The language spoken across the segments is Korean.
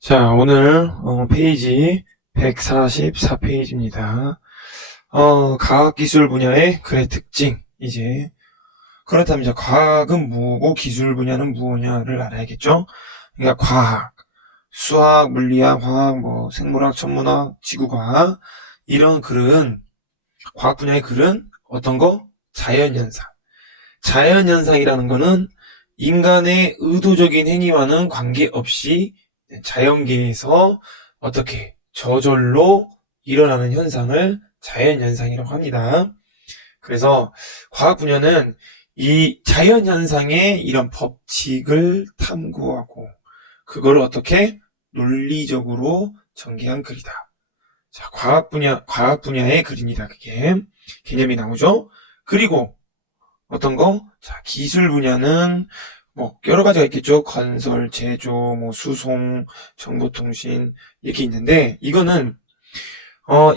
자, 오늘 페이지 144페이지입니다. 과학기술 분야의 글의 특징. 이제 그렇다면 이제 과학은 뭐고 기술 분야는 뭐냐를 알아야겠죠? 그러니까 과학, 수학, 물리학, 화학, 생물학, 천문학, 지구과학 이런 글은 과학 분야의 글은 어떤 거? 자연현상. 자연현상이라는 거는 인간의 의도적인 행위와는 관계없이 자연계에서 어떻게 저절로 일어나는 현상을 자연현상이라고 합니다. 그래서 과학 분야는 이 자연현상의 이런 법칙을 탐구하고 그거를 어떻게 논리적으로 전개한 글이다. 자, 과학 분야의 글입니다. 그게 개념이 나오죠. 그리고 어떤 거? 자, 기술 분야는 여러 가지가 있겠죠. 건설, 제조, 수송, 정보통신 이렇게 있는데 이거는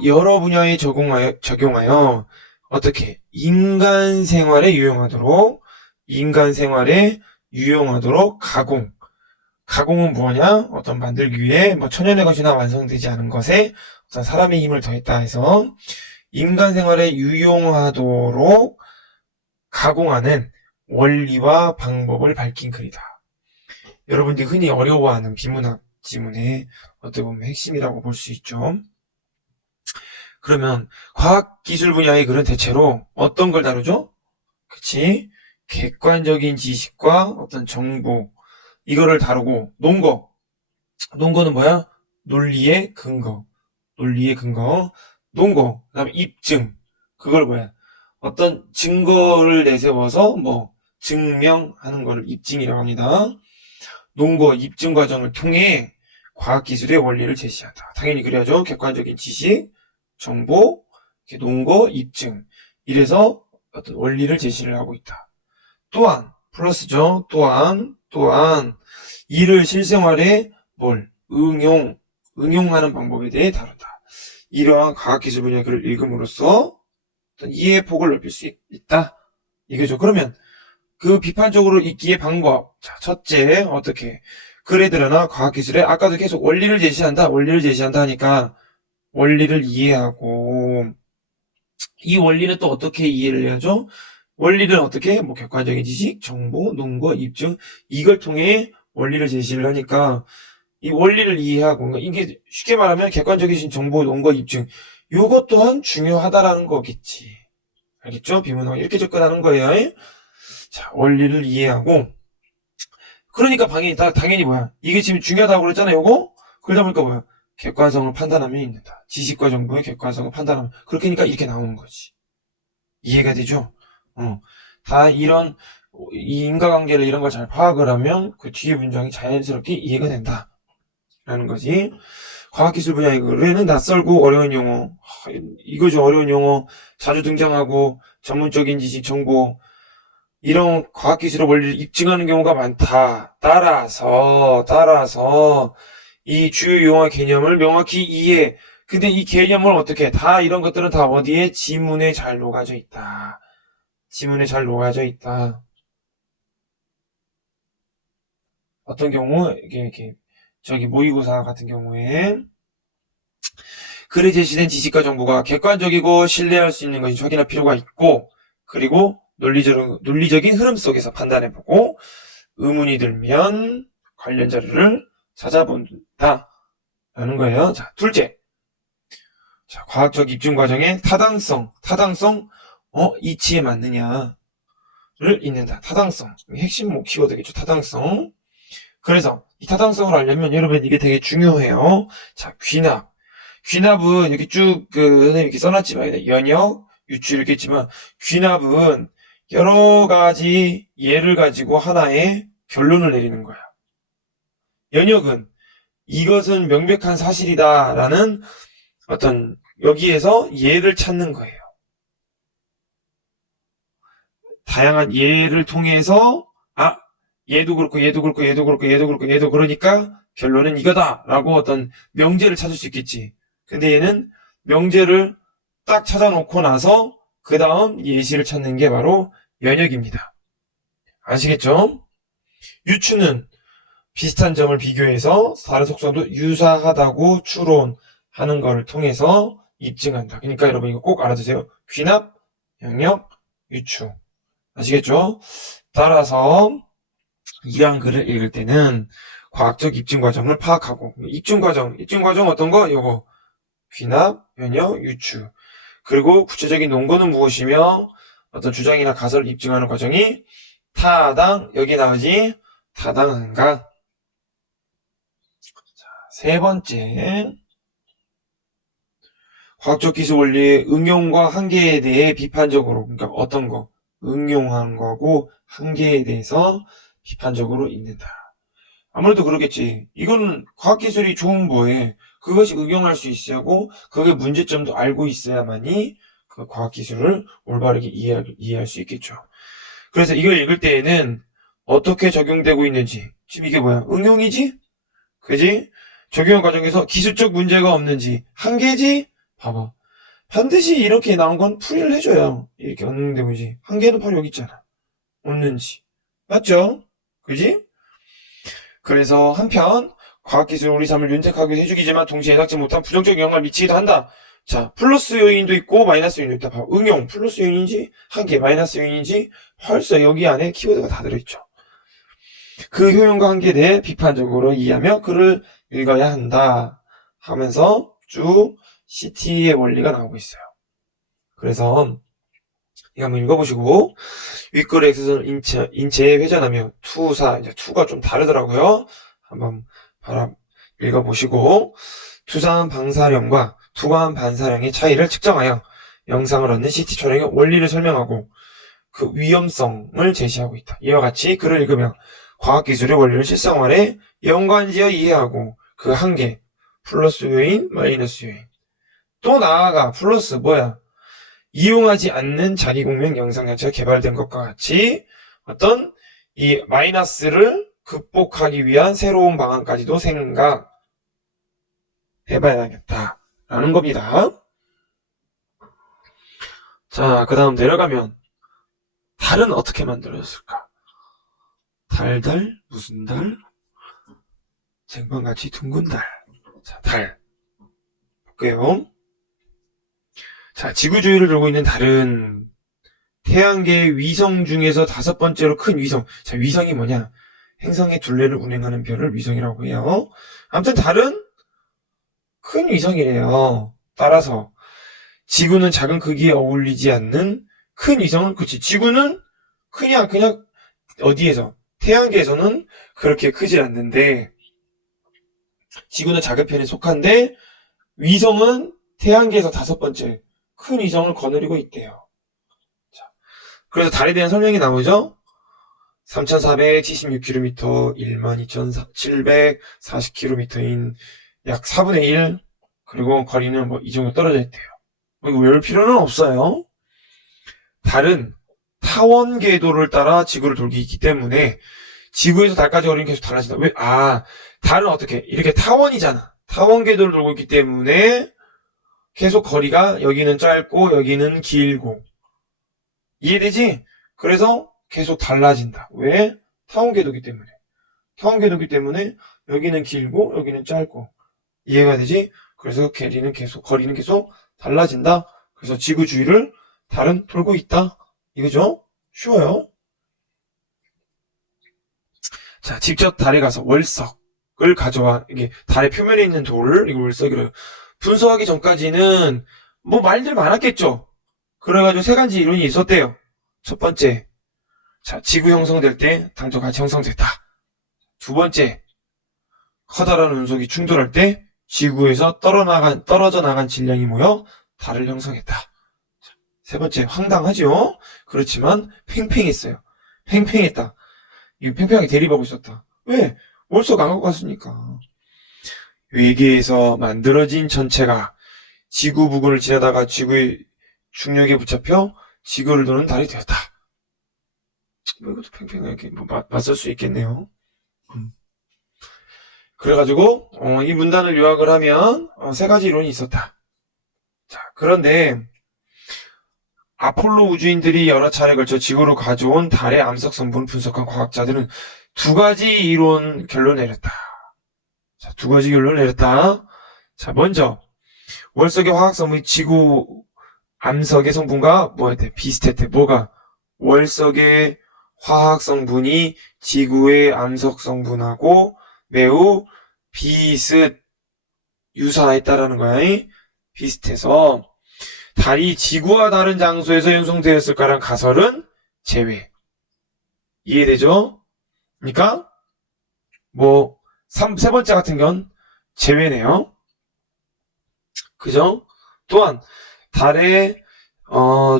여러 분야에 적용하여 어떻게 인간 생활에 유용하도록 가공은 뭐냐? 어떤 만들기 위해 천연의 것이나 완성되지 않은 것에 어떤 사람의 힘을 더했다 해서 인간 생활에 유용하도록 가공하는 원리와 방법을 밝힌 글이다. 여러분들이 흔히 어려워하는 비문학 지문의 어떻게 보면 핵심이라고 볼 수 있죠. 그러면 과학기술 분야의 글은 대체로 어떤 걸 다루죠? 그치? 객관적인 지식과 어떤 정보 이거를 다루고 논거는 뭐야? 논리의 근거 논거 그다음에 입증 그걸 뭐야? 어떤 증거를 내세워서 증명하는 것을 입증이라고 합니다. 논거, 입증 과정을 통해 과학기술의 원리를 제시한다. 당연히 그래야죠. 객관적인 지식, 정보, 논거, 입증. 이래서 어떤 원리를 제시를 하고 있다. 또한, 플러스죠. 또한, 이를 실생활에 응용하는 방법에 대해 다룬다. 이러한 과학기술 분야 글을 읽음으로써 어떤 이해의 폭을 넓힐 수 있다. 이거죠. 그러면 그 비판적으로 읽기의 방법. 자, 첫째, 어떻게 글에 드러나 과학기술에 아까도 계속 원리를 제시한다 하니까 원리를 이해하고 이 원리는 또 어떻게 이해를 해야죠? 원리를 어떻게 객관적인 지식, 정보, 논거, 입증 이걸 통해 원리를 제시를 하니까 이 원리를 이해하고 그러니까 이게 쉽게 말하면 객관적인 정보, 논거, 입증 요것 또한 중요하다라는 거겠지. 알겠죠? 비문학 이렇게 접근하는 거예요. 자, 원리를 이해하고 그러니까 당연히 뭐야? 이게 지금 중요하다고 그랬잖아요. 요거? 그러다 보니까 뭐야? 객관성을 판단하면 있는다. 지식과 정보의 객관성을 판단하면 그렇게니까 이렇게 나오는 거지. 이해가 되죠? 다 이런 이 인과관계를 이런 걸 잘 파악을 하면 그 뒤에 문장이 자연스럽게 이해가 된다. 라는 거지. 과학기술 분야의 글에는 낯설고 어려운 용어. 이거죠. 어려운 용어. 자주 등장하고 전문적인 지식, 정보. 이런 과학기술의 원리를 입증하는 경우가 많다. 따라서 이 주요 용어 개념을 명확히 이해. 근데 이 개념을 어떻게 다 이런 것들은 다 어디에? 지문에 잘 녹아져 있다. 어떤 경우 이렇게 모의고사 같은 경우에 글에 제시된 지식과 정보가 객관적이고 신뢰할 수 있는 것이 확인할 필요가 있고 그리고 논리적인 흐름 속에서 판단해보고 의문이 들면 관련 자료를 찾아본다 라는 거예요. 자, 둘째. 자, 과학적 입증 과정의 타당성, 이치에 맞느냐를 잇는다. 타당성. 핵심 키워드겠죠. 타당성. 그래서 이 타당성을 알려면 여러분 이게 되게 중요해요. 자, 귀납은 이렇게 쭉 선생님 이렇게 써놨지만 연역, 유추 이렇게 했지만 귀납은 여러 가지 예를 가지고 하나의 결론을 내리는 거야. 연역은 이것은 명백한 사실이다라는 어떤 여기에서 예를 찾는 거예요. 다양한 예를 통해서 얘도 그렇고 그러니까 결론은 이거다라고 어떤 명제를 찾을 수 있겠지. 근데 얘는 명제를 딱 찾아놓고 나서 그 다음 예시를 찾는 게 바로 연역입니다. 아시겠죠? 유추는 비슷한 점을 비교해서 다른 속성도 유사하다고 추론하는 것을 통해서 입증한다. 그러니까 여러분 이거 꼭 알아두세요. 귀납, 영역, 유추. 아시겠죠? 따라서 이러한 글을 읽을 때는 과학적 입증 과정을 파악하고, 입증 과정 어떤 거? 요거 귀납, 연역, 유추. 그리고 구체적인 논거는 무엇이며 어떤 주장이나 가설을 입증하는 과정이 타당, 여기 나오지 타당한가. 자, 세 번째, 과학적 기술 원리의 응용과 한계에 대해 비판적으로, 그러니까 어떤 거 응용한 거고 한계에 대해서 비판적으로 읽는다. 아무래도 그러겠지. 이거는 과학기술이 좋은 거에 그것이 응용할 수 있어야 하고 그게 문제점도 알고 있어야만이 그 과학기술을 올바르게 이해할 수 있겠죠. 그래서 이걸 읽을 때에는 어떻게 적용되고 있는지, 지금 이게 뭐야? 응용이지? 그지? 적용 과정에서 기술적 문제가 없는지, 한계지? 봐봐. 반드시 이렇게 나온 건 풀이를 해줘야 이렇게 응용되고 있지. 한계는 바로 여기 있잖아. 없는지. 맞죠? 그지? 그래서 한편 과학기술은 우리 삶을 윤택하게 해주기지만 동시에 예상치 못한 부정적 영향을 미치기도 한다. 자, 플러스 요인도 있고 마이너스 요인도 있다. 봐봐. 응용, 플러스 요인인지 한계, 마이너스 요인인지 벌써 여기 안에 키워드가 다 들어있죠. 그 효용과 한계에 대해 비판적으로 이해하며 글을 읽어야 한다 하면서 쭉 CT의 원리가 나오고 있어요. 그래서 이거 한번 읽어보시고, 윗글의 X선을 인체에 회전하며 투사, 이제 투가 좀 다르더라고요. 한번 읽어보시고, 투사한 방사량과 투과한 반사량의 차이를 측정하여 영상을 얻는 CT 촬영의 원리를 설명하고 그 위험성을 제시하고 있다. 이와 같이 글을 읽으며 과학기술의 원리를 실생활에 연관지어 이해하고 그 한계, 플러스 요인, 마이너스 요인. 또 나아가 플러스 뭐야? 이용하지 않는 자기공명 영상 자체가 개발된 것과 같이 어떤 이 마이너스를 극복하기 위한 새로운 방안까지도 생각해봐야겠다라는 겁니다. 자, 그 다음 내려가면 달은 어떻게 만들어졌을까? 달달, 무슨 달? 쟁반같이 둥근 달. 자, 달. 볼게요. 자, 지구주위를 돌고 있는 달은 태양계의 위성 중에서 5번째로 큰 위성. 자, 위성이 뭐냐? 행성의 둘레를 운행하는 별을 위성이라고 해요. 아무튼 달은 큰 위성이래요. 따라서 지구는 작은 크기에 어울리지 않는 큰 위성은, 그치, 지구는 그냥 어디에서? 태양계에서는 그렇게 크지 않는데 지구는 작은 편에 속한데 위성은 태양계에서 5번째 큰 위성을 거느리고 있대요. 자, 그래서 달에 대한 설명이 나오죠. 3476km, 12740km인 약 4분의 1, 그리고 거리는 뭐 이 정도 떨어져 있대요. 이거 외울 필요는 없어요. 달은 타원 궤도를 따라 지구를 돌기 있기 때문에 지구에서 달까지 거리는 계속 달라진다. 왜? 달은 어떻게? 이렇게 타원이잖아. 타원 궤도를 돌고 있기 때문에 계속 거리가 여기는 짧고 여기는 길고. 이해되지? 그래서 계속 달라진다. 왜? 타원 궤도기 때문에. 타원 궤도기 때문에 여기는 길고 여기는 짧고. 이해가 되지? 그래서 거리는 계속 달라진다. 그래서 지구 주위를 달은 돌고 있다. 이거죠? 쉬워요. 자, 직접 달에 가서 월석을 가져와. 이게 달의 표면에 있는 돌을, 이거 월석이래요. 분석하기 전까지는 뭐 말들 많았겠죠. 그래가지고 3가지 이론이 있었대요. 첫 번째, 자, 지구 형성될 때 달도 같이 형성됐다. 두 번째, 커다란 운석이 충돌할 때 지구에서 떨어져 나간 질량이 모여 달을 형성했다. 세 번째, 황당하죠? 그렇지만 팽팽했어요. 팽팽했다. 이 팽팽하게 대립하고 있었다. 왜? 월석 안 갖고 갔으니까. 외계에서 만들어진 전체가 지구 부근을 지나다가 지구의 중력에 붙잡혀 지구를 도는 달이 되었다. 이것도 팽팽하게 맞설 수 있겠네요. 그래가지고 이 문단을 요약을 하면 3가지 이론이 있었다. 자, 그런데 아폴로 우주인들이 여러 차례 걸쳐 지구로 가져온 달의 암석 성분을 분석한 과학자들은 두 가지 이론 결론 내렸다. 자, 두 가지 결론 내렸다. 자, 먼저 월석의 화학성분이 지구 암석의 성분과 뭐였대? 비슷했대. 뭐가? 월석의 화학성분이 지구의 암석 성분하고 매우 유사했다라는 거야. 비슷해서 달이 지구와 다른 장소에서 형성되었을까란 가설은 제외. 이해되죠? 그러니까 세 번째 같은 건 제외네요. 그죠? 또한 달의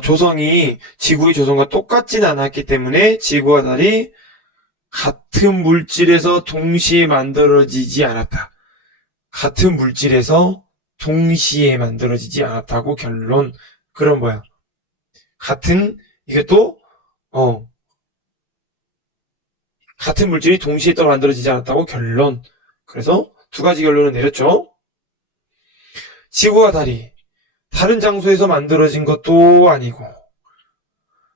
조성이 지구의 조성과 똑같진 않았기 때문에 지구와 달이 같은 물질에서 동시에 만들어지지 않았다. 같은 물질에서 동시에 만들어지지 않았다고 결론. 그럼 뭐야? 같은 물질이 동시에 또 만들어지지 않았다고 결론. 그래서 두 가지 결론을 내렸죠. 지구와 달이 다른 장소에서 만들어진 것도 아니고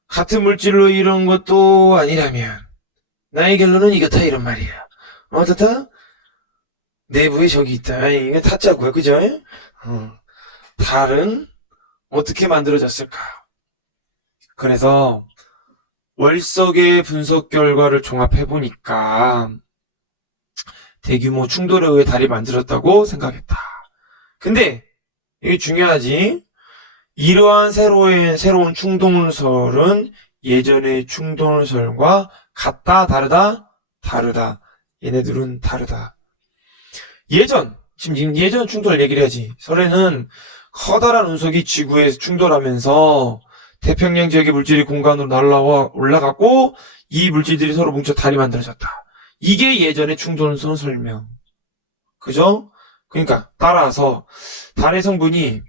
같은 물질로 이룬 것도 아니라면 나의 결론은 이렇다 이런 말이야. 어떻다? 내부에 적이 있다. 이게 타짜고요. 그죠? 달은 어떻게 만들어졌을까? 그래서 월석의 분석 결과를 종합해보니까 대규모 충돌에 의해 달이 만들어졌다고 생각했다. 근데 이게 중요하지. 이러한 새로운 충동설은 예전의 충동설과 같다, 다르다? 다르다. 얘네들은 다르다. 지금 예전 충돌 얘기를 해야지. 설에는 커다란 운석이 지구에 충돌하면서 태평양 지역의 물질이 공간으로 올라갔고 이 물질들이 서로 뭉쳐 달이 만들어졌다. 이게 예전의 충돌선 설명. 그죠? 그러니까 따라서 달의 성분이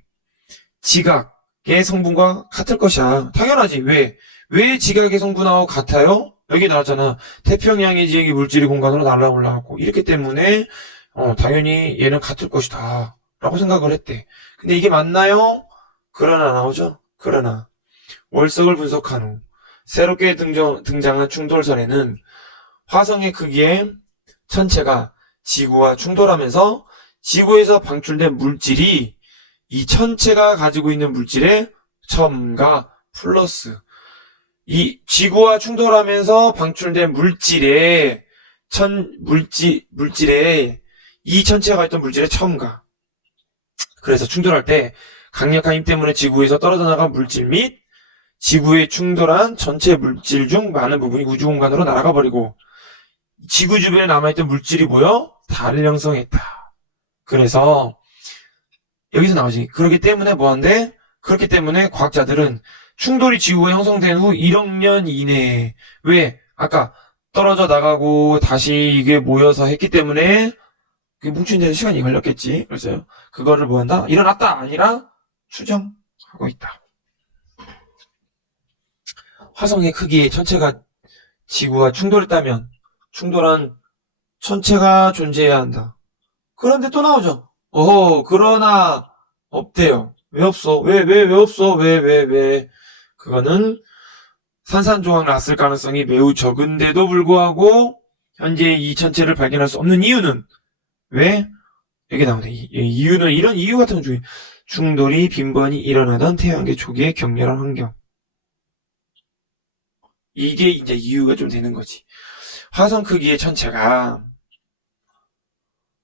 지각의 성분과 같을 것이야. 당연하지. 왜 지각의 성분하고 같아요? 여기 나왔잖아. 태평양의 지역의 물질이 공간으로 올라갔고 이렇기 때문에 당연히 얘는 같을 것이다 라고 생각을 했대. 근데 이게 맞나요? 그러나 나오죠. 그러나 월석을 분석한 후 새롭게 등장한 충돌설에는 화성의 크기의 천체가 지구와 충돌하면서 지구에서 방출된 물질이 이 천체가 가지고 있는 물질의 첨가 플러스 이 지구와 충돌하면서 방출된 물질의 이 천체가 있던 물질의 첨가. 그래서 충돌할 때 강력한 힘 때문에 지구에서 떨어져 나간 물질 및 지구에 충돌한 전체 물질 중 많은 부분이 우주 공간으로 날아가 버리고 지구 주변에 남아있던 물질이 뭐여? 달을 형성했다. 그래서 여기서 나오지. 그렇기 때문에 과학자들은 충돌이 지구에 형성된 후 1억 년 이내에 아까 떨어져 나가고 다시 이게 모여서 했기 때문에 그게 뭉친 데는 시간이 걸렸겠지. 그래서 그거를 뭐한다? 일어났다 아니라 추정하고 있다. 화성의 크기의 천체가 지구와 충돌했다면 충돌한 천체가 존재해야 한다. 그런데 또 나오죠. 그러나 없대요. 왜 없어? 왜 없어? 왜? 그거는 산산조각 났을 가능성이 매우 적은데도 불구하고 현재 이 천체를 발견할 수 없는 이유는 왜? 여기 나오네. 이유는 이런 이유 같은 거 중에 충돌이 빈번히 일어나던 태양계 초기의 격렬한 환경. 이게 이제 이유가 좀 되는 거지. 화성 크기의 천체가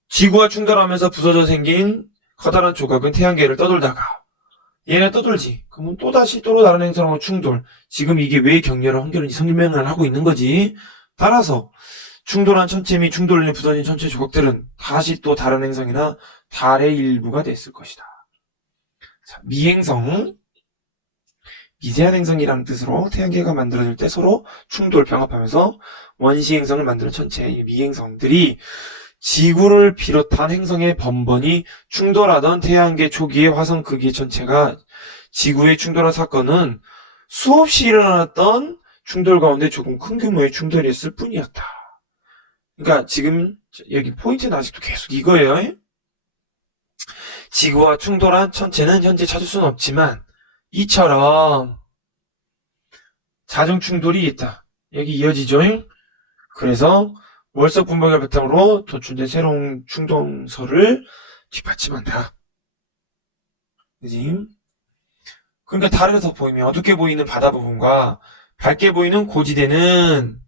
지구와 충돌하면서 부서져 생긴 커다란 조각은 태양계를 떠돌다가 얘가 떠돌지. 그러면 또다시 또 다른 행성하고 충돌. 지금 이게 왜 격렬한 환경인지 설명을 하고 있는 거지. 따라서 충돌한 천체 및 충돌로 부서진 천체 조각들은 다시 또 다른 행성이나 달의 일부가 됐을 것이다. 자, 미행성. 미세한 행성이라는 뜻으로 태양계가 만들어질 때 서로 충돌, 병합하면서 원시 행성을 만드는 천체, 이 미행성들이 지구를 비롯한 행성에 번번이 충돌하던 태양계 초기의 화성 크기의 천체가 지구에 충돌한 사건은 수없이 일어났던 충돌 가운데 조금 큰 규모의 충돌이었을 뿐이었다. 그러니까 지금 여기 포인트는 아직도 계속 이거예요. 지구와 충돌한 천체는 현재 찾을 수는 없지만 이처럼 자중 충돌이 있다. 여기 이어지죠. 그래서 월석 분봉을 바탕으로 도출된 새로운 충동설을 뒷받침한다. 그지? 그러니까 달에서 보이면 어둡게 보이는 바다 부분과 밝게 보이는 고지대는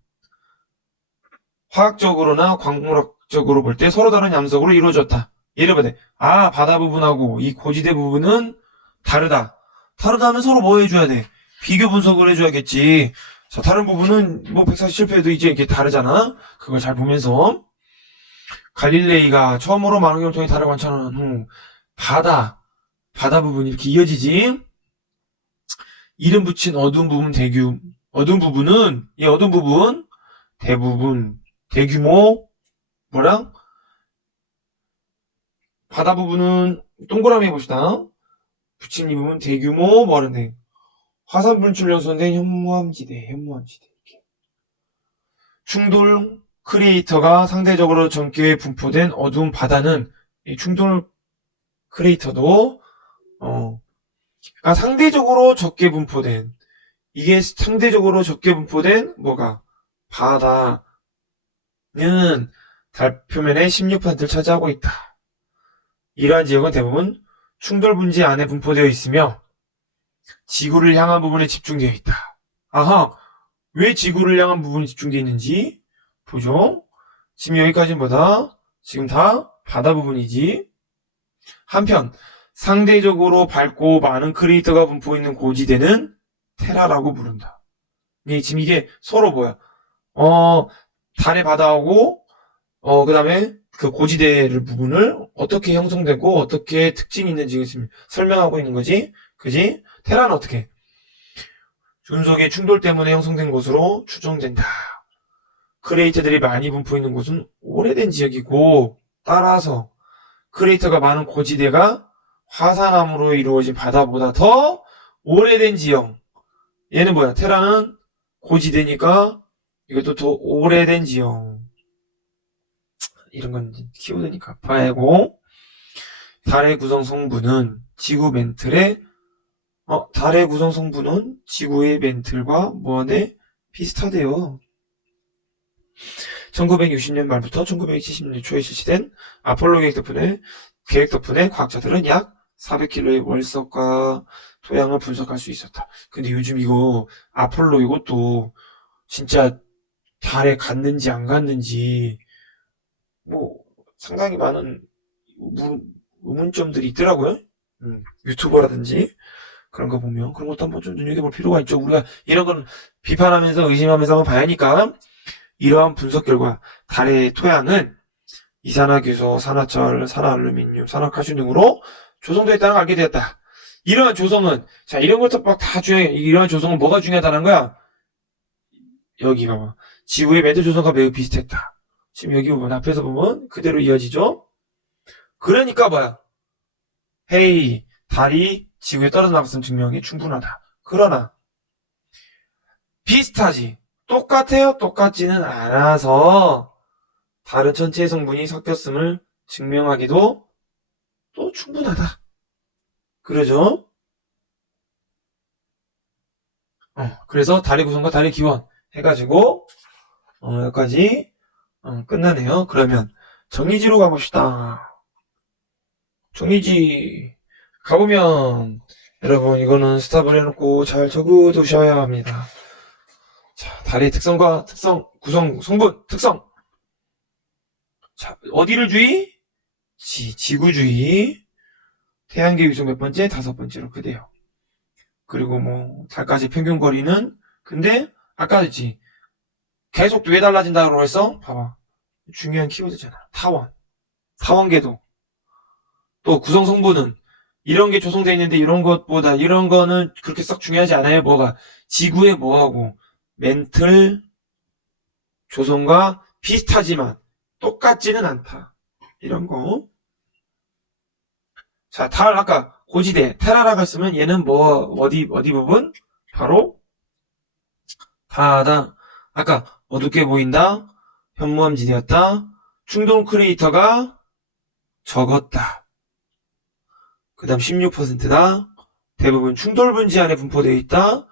화학적으로나 광물학적으로 볼 때 서로 다른 양석으로 이루어졌다. 예를 들어, 바다 부분하고 이 고지대 부분은 다르다. 다르다 하면 서로 뭐 해줘야 돼? 비교 분석을 해줘야겠지. 자, 다른 부분은 뭐 147회도 이제 이렇게 다르잖아. 그걸 잘 보면서 갈릴레이가 처음으로 망원경을 달을 관찰한 후 바다 부분이 이렇게 이어지지. 이름 붙인 어두운 부분 어두운 부분은 이 어두운 부분 대부분 대규모 뭐랑 바다 부분은 동그라미 해봅시다. 붙인 이 부분 대규모 뭐라네 화산 분출 연소된 현무암지대 이렇게. 충돌 크레이터가 상대적으로 적게 분포된 어두운 바다는 이 충돌 크레이터도 상대적으로 적게 분포된 이게 상대적으로 적게 분포된 뭐가 바다는 달 표면의 16%를 차지하고 있다. 이러한 지역은 대부분 충돌 분지 안에 분포되어 있으며 지구를 향한 부분에 집중되어 있다. 왜 지구를 향한 부분이 집중되어 있는지 보죠. 지금 여기까지는 뭐다? 지금 다 바다 부분이지. 한편 상대적으로 밝고 많은 크레이터가 분포 있는 고지대는 테라라고 부른다. 지금 이게 서로 뭐야? 달의 바다하고 그 다음에 그 고지대를 부분을 어떻게 형성되고 어떻게 특징이 있는지 지금 설명하고 있는 거지. 그지? 테라는 어떻게? 준속의 충돌 때문에 형성된 곳으로 추정된다. 크레이터들이 많이 분포 있는 곳은 오래된 지역이고 따라서 크레이터가 많은 고지대가 화산암으로 이루어진 바다보다 더 오래된 지역. 얘는 뭐야? 테라는 고지대니까 이것도 더 오래된 지역. 이런 건 키워드니까 봐야고. 달의 구성 성분은 지구 멘틀의 달의 구성 성분은 지구의 멘틀과 뭐네 비슷하대요. 1960년 말부터 1970년 초에 실시된 아폴로 계획 덕분에 과학자들은 약 400kg의 월석과 토양을 분석할 수 있었다. 근데 요즘 이거 아폴로 이것도 진짜 달에 갔는지 안 갔는지 뭐 상당히 많은 의문점들이 있더라고요. 유튜버라든지 그런 거 보면 그런 것도 한번 좀 눈여겨볼 필요가 있죠. 우리가 이런 건 비판하면서 의심하면서 한번 봐야 하니까. 이러한 분석 결과 달의 토양은 이산화규소, 산화철, 산화알루미늄, 산화칼슘 등으로 조성되어 있다는 걸 알게 되었다. 이러한 조성은 이런 것도 막 다 중요해. 이러한 조성은 뭐가 중요하다는 거야? 여기 봐봐. 지구의 멘틀 조성과 매우 비슷했다. 지금 여기 보면 앞에서 보면 그대로 이어지죠. 그러니까 뭐야? 달이 지구에 떨어져 나갔으면 증명이 충분하다. 그러나 비슷하지. 똑같아요? 똑같지는 않아서 다른 천체의 성분이 섞였음을 증명하기도 또 충분하다. 그러죠? 그래서 달의 구성과 달의 기원 해가지고 여기까지 끝나네요. 그러면 정의지로 가봅시다. 정의지 가보면 여러분 이거는 스탑을 해놓고 잘 적어두셔야 합니다. 자, 달의 특성과 구성, 성분, 특성. 자, 어디를 주의? 지구주의. 태양계 위성 몇 번째? 5번째로 크대요. 그리고 달까지 평균 거리는, 근데, 아까 했지. 계속 왜 달라진다고 했어? 봐봐. 중요한 키워드잖아. 타원 궤도. 또 구성 성분은, 이런 게 조성되어 있는데 이런 것보다, 이런 거는 그렇게 썩 중요하지 않아요. 지구에 뭐하고, 멘틀 조성과 비슷하지만 똑같지는 않다. 이런 거. 자, 달 아까 고지대 테라라고 했으면 얘는 어디 부분? 바로 바다. 아까 어둡게 보인다. 현무암지대였다. 충돌 크레이터가 적었다. 그 다음 16%다. 대부분 충돌 분지 안에 분포되어 있다.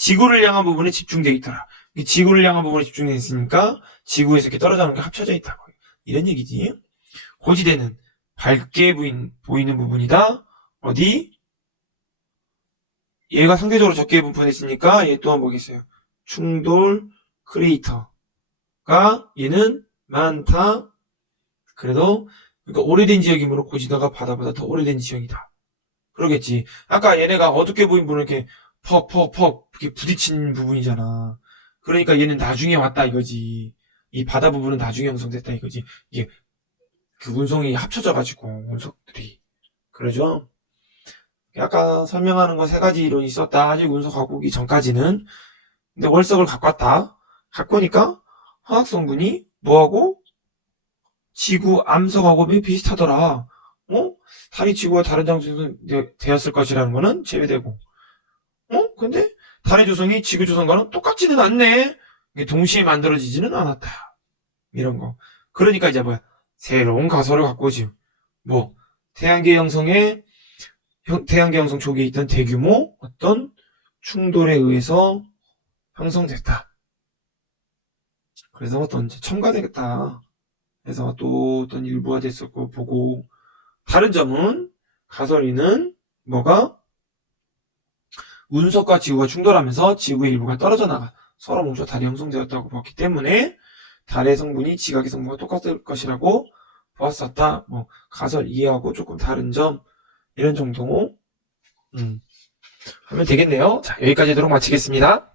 지구를 향한 부분에 집중되어 있더라. 지구를 향한 부분에 집중되어 있으니까 지구에서 이렇게 떨어져 나온 게 합쳐져 있다. 이런 얘기지. 고지대는 밝게 보이는 부분이다. 어디? 얘가 상대적으로 적게 분포했으니까 얘 또한 뭐겠어요? 충돌 크레이터가 얘는 많다. 그래도 그러니까 오래된 지역이므로 고지대가 바다보다 더 오래된 지역이다. 그러겠지. 아까 얘네가 어둡게 보인 부분은 이렇게 퍽퍽퍽 이렇게 부딪힌 부분이잖아. 그러니까 얘는 나중에 왔다 이거지. 이 바다 부분은 나중에 형성됐다 이거지. 이게 그 운송이 합쳐져가지고 운석들이 그러죠. 아까 설명하는 거 세 가지 이론이 있었다. 아직 운석 갖고 오기 전까지는. 근데 월석을 갖고 왔다. 갖고 오니까 화학 성분이 뭐하고 지구 암석하고 비슷하더라. 달이 지구와 다른 장소에서 되었을 것이라는 거는 제외되고. 근데 달의 조성이 지구 조성과는 똑같지는 않네. 이게 동시에 만들어지지는 않았다. 이런 거. 그러니까 이제 뭐야? 새로운 가설을 갖고 오지. 뭐 태양계 형성 초기에 있던 대규모 어떤 충돌에 의해서 형성됐다. 그래서 어떤 첨가되겠다. 그래서 또 어떤 일부가 됐었고 보고 다른 점은 가설이는 뭐가 운석과 지구가 충돌하면서 지구의 일부가 떨어져 나가 서로 뭉쳐 달이 형성되었다고 봤기 때문에 달의 성분이 지각의 성분과 똑같을 것이라고 보았었다. 뭐 가설 이해하고 조금 다른 점 이런 정도 하면 되겠네요. 자, 여기까지 하도록 마치겠습니다.